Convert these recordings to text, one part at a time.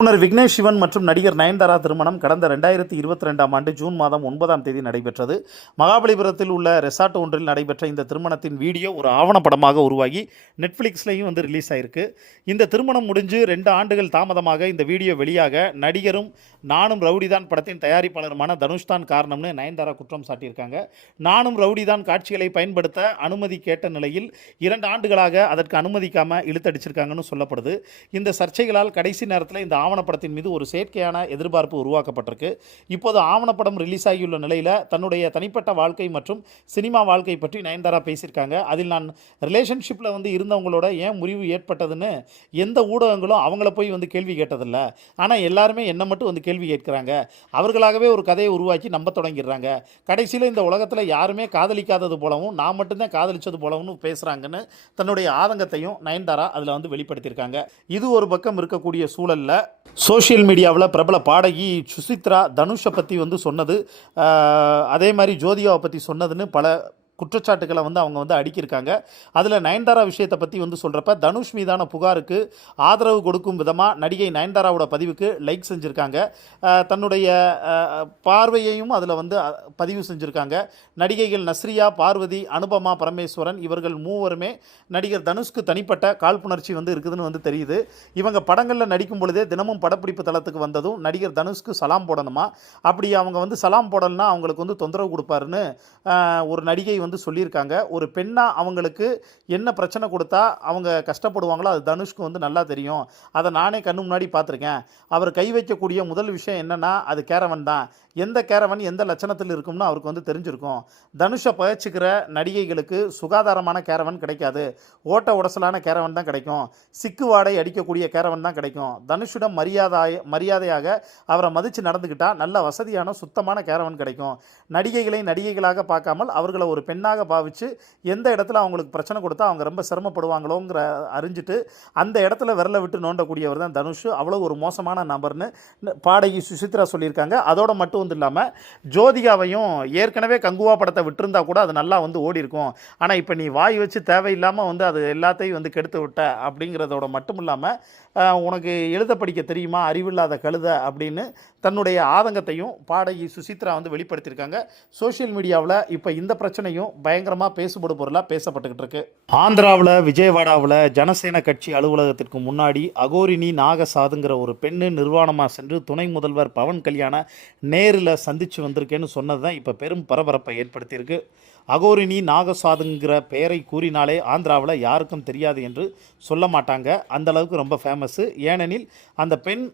இயக்குனர் விக்னேஷ் சிவன் மற்றும் நடிகர் நயன்தாரா திருமணம் கடந்த 2022ஆம் ஆண்டு ஜூன் மாதம் 9ஆம் தேதி நடைபெற்றது. மகாபலிபுரத்தில் உள்ள ரெசார்ட் ஒன்றில் நடைபெற்ற இந்த திருமணத்தின் வீடியோ ஒரு ஆவணப்படமாக உருவாகி நெட்ஃப்ளிக்ஸ்லையும் ரிலீஸ் ஆயிருக்கு. இந்த திருமணம் முடிஞ்சு 2 ஆண்டுகள் தாமதமாக இந்த வீடியோ வெளியாக நடிகரும் நானும் ரவுடிதான் படத்தின் தயாரிப்பாளருமான தனுஷ் தான் காரணம்னு நயன்தாரா குற்றம் சாட்டியிருக்காங்க. நானும் ரவுடிதான் காட்சிகளை பயன்படுத்த அனுமதி கேட்ட நிலையில் 2 ஆண்டுகளாக அதற்கு அனுமதிக்காமல் இழுத்தடிச்சிருக்காங்கன்னு சொல்லப்படுது. இந்த சர்ச்சைகளால் கடைசி நேரத்தில் இந்த ஆவணப்படத்தின் மீது ஒரு செயற்கையான எதிர்பார்ப்பு உருவாக்கப்பட்டிருக்கு. இப்போது ஆவணப்படம் ரிலீஸ் ஆகியுள்ள நிலையில் தன்னுடைய தனிப்பட்ட வாழ்க்கை மற்றும் சினிமா வாழ்க்கை பற்றி நயன்தாரா பேசியிருக்காங்க. அதில் நான் ரிலேஷன்ஷிப்பில் இருந்தவங்களோட ஏன் முறிவு ஏற்பட்டதுன்னு எந்த ஊடகங்களும் அவங்கள போய் கேள்வி கேட்டதில்லை. ஆனால் எல்லாருமே என்னை மட்டும் கேள்வி கேட்குறாங்க. அவர்களாகவே ஒரு கதையை உருவாக்கி நம்ப தொடங்கிடுறாங்க. கடைசியில் இந்த உலகத்தில் யாருமே காதலிக்காதது போலவும் நான் மட்டும்தான் காதலிச்சது போலவும் பேசுகிறாங்கன்னு தன்னுடைய ஆதங்கத்தையும் நயன்தாரா அதில் வெளிப்படுத்தியிருக்காங்க. இது ஒரு பக்கம் இருக்கக்கூடிய சூழலில் சோஷியல் மீடியாவில் பிரபல பாடகி சுசித்ரா தனுஷை பற்றி சொன்னது, அதே மாதிரி ஜோதிகாவை பற்றி சொன்னதுன்னு பல குற்றச்சாட்டுகளை அவங்க அடிக்கியிருக்காங்க. அதில் நயன்தாரா விஷயத்தை பற்றி சொல்கிறப்ப தனுஷ் மீதான புகாருக்கு ஆதரவு கொடுக்கும் விதமாக நடிகை நயன்தாராவோட பதிவுக்கு லைக் செஞ்சுருக்காங்க. தன்னுடைய பார்வையையும் அதில் பதிவு செஞ்சுருக்காங்க. நடிகைகள் நஸ்ரியா, பார்வதி, அனுபமா பரமேஸ்வரன் இவர்கள் மூவருமே நடிகர் தனுஷ்க்கு தனிப்பட்ட காழ்ப்புணர்ச்சி இருக்குதுன்னு தெரியுது. இவங்க படங்களில் நடிக்கும் பொழுதே தினமும் படப்பிடிப்பு தளத்துக்கு வந்ததும் நடிகர் தனுஷ்க்கு சலாம் போடணுமா, அப்படி அவங்க சலாம் போடலைன்னா அவங்களுக்கு தொந்தரவு கொடுப்பாருன்னு ஒரு நடிகை சொல்லியிருக்காங்க. ஒரு பெண்ணா அவங்களுக்கு என்ன பிரச்சனை கொடுத்தா அவங்க கஷ்டப்படுவாங்களோ அது தனுஷ்க்கு நல்லா தெரியும். அதை நானே கண்ணு முன்னாடி பார்த்துருக்கேன். அவர் கை வைக்கக்கூடிய முதல் விஷயம் என்னன்னா அது கேரவன் தான். எந்த கேரவன் எந்த லட்சணத்தில் இருக்கும்னு அவருக்கு தெரிஞ்சிருக்கும். தனுஷை பயிற்சிக்கிற நடிகைகளுக்கு சுகாதாரமான கேரவன் கிடைக்காது. ஓட்ட உடசலான கேரவன் தான் கிடைக்கும். சிக்கு வாடை அடிக்கக்கூடிய கேரவன் தான் கிடைக்கும். தனுஷிடம் மரியாதையாக அவரை மதித்து நடந்துக்கிட்டால் நல்ல வசதியான சுத்தமான கேரவன் கிடைக்கும். நடிகைகளை நடிகைகளாக பார்க்காமல் அவர்களை ஒரு பெண்ணாக பாவித்து எந்த இடத்துல அவங்களுக்கு பிரச்சனை கொடுத்தா அவங்க ரொம்ப சிரமப்படுவாங்களோங்கிற அறிஞ்சிட்டு அந்த இடத்துல விரலை விட்டு நோண்டக்கூடியவர் தான் தனுஷ். அவ்வளோ ஒரு மோசமான நபர்னு பாடகி சுசித்ரா சொல்லியிருக்காங்க. அதோட மட்டும் இல்லாமல் ஜோதிகாவையும் ஏற்கனவே கங்குவா படத்தை விட்டுருந்தா கூட அது நல்லா ஓடி இருக்கும். ஆனால் இப்போ நீ வாய் வச்சு தேவையில்லாமல் அது எல்லாத்தையும் கெடுத்து விட்ட அப்படிங்கிறதோட மட்டும் இல்லாமல் உனக்கு எழுத படிக்க தெரியுமா அறிவில்லாத கழுத அப்படின்னு தன்னுடைய ஆதங்கத்தையும் பாடகி சுசித்ரா வெளிப்படுத்தியிருக்காங்க. சோஷியல் மீடியாவில் இப்போ இந்த பிரச்சனையும் பயங்கரமாக பேசுபடு பொருளாக பேசப்பட்டுக்கிட்டு இருக்கு. ஆந்திராவில் விஜயவாடாவில் ஜனசேன கட்சி அலுவலகத்திற்கு முன்னாடி அகோரினி நாகசாதுங்கிற ஒரு பெண்ணு நிர்வாணமாக சென்று துணை முதல்வர் பவன் கல்யாண நேரில் சந்தித்து வந்திருக்கேன்னு சொன்னது தான் இப்போ பெரும் பரபரப்பை ஏற்படுத்தியிருக்கு. அகோரினி நாகசாதுங்கிற பெயரை கூறினாலே ஆந்திராவில் யாருக்கும் தெரியாது என்று சொல்ல மாட்டாங்க. அந்தளவுக்கு ரொம்ப ஃபேமஸ்ஸு. ஏனெனில் அந்த பெண்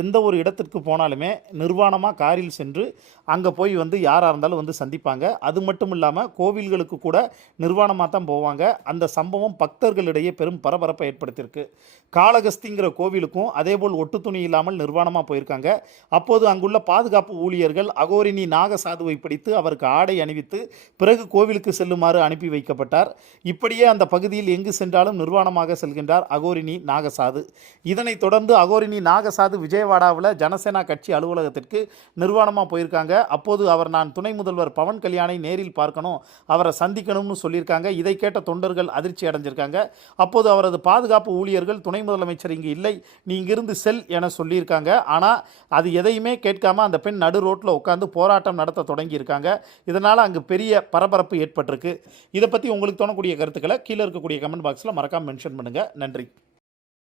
எந்த ஒரு இடத்திற்கு போனாலுமே நிர்வாணமாக காரில் சென்று அங்கே போய் யாராக இருந்தாலும் சந்திப்பாங்க. அது மட்டும் இல்லாமல் கோவில்களுக்கு கூட நிர்வாணமாக தான் போவாங்க. அந்த சம்பவம் பக்தர்களிடையே பெரும் பரபரப்பை ஏற்படுத்தியிருக்கு. காளகஸ்திங்கிற கோவிலுக்கும் அதேபோல் ஒட்டு துணி இல்லாமல் நிர்வாணமாக போயிருக்காங்க. அப்போது அங்குள்ள பாதுகாப்பு ஊழியர்கள் அகோரினி நாகசாதுவை பிடித்து அவருக்கு ஆடை அணிவித்து பிறகு கோவிலுக்கு செல்லுமாறு அனுப்பி வைக்கப்பட்டார். இப்படியே அந்த பகுதியில் எங்கு சென்றாலும் நிர்வாணமாக செல்கின்றார் அகோரினி நாகசாது. இதனைத் தொடர்ந்து அகோரினி நாகசாது விஜயவாடாவில் ஜனசேனா கட்சி அலுவலகத்திற்கு நிர்வாணமாக போயிருக்காங்க. அப்போது அவர் நான் துணை முதல்வர் பவன் கல்யாணை நேரில் பார்க்கணும், அவரை சந்திக்கணும்னு சொல்லியிருக்காங்க. இதை கேட்ட தொண்டர்கள் அதிர்ச்சி அடைஞ்சிருக்காங்க. அப்போது அவரது பாதுகாப்பு ஊழியர்கள் துணை முதலமைச்சர் இங்கு இல்லை, நீ இங்கிருந்து செல் என சொல்லியிருக்காங்க. ஆனால் அது எதையுமே கேட்காம அந்த பெண் நடு ரோட்டில் உட்காந்து போராட்டம் நடத்த தொடங்கியிருக்காங்க. இதனால் அங்கு பெரிய பரபரப்பு ஏற்பட்டிருக்கு. இதை பற்றி உங்களுக்கு தோணக்கூடிய கருத்துக்களை கீழே இருக்கக்கூடிய கமெண்ட் பாக்ஸில் மறக்காமல் மென்ஷன் பண்ணுங்கள். நன்றி.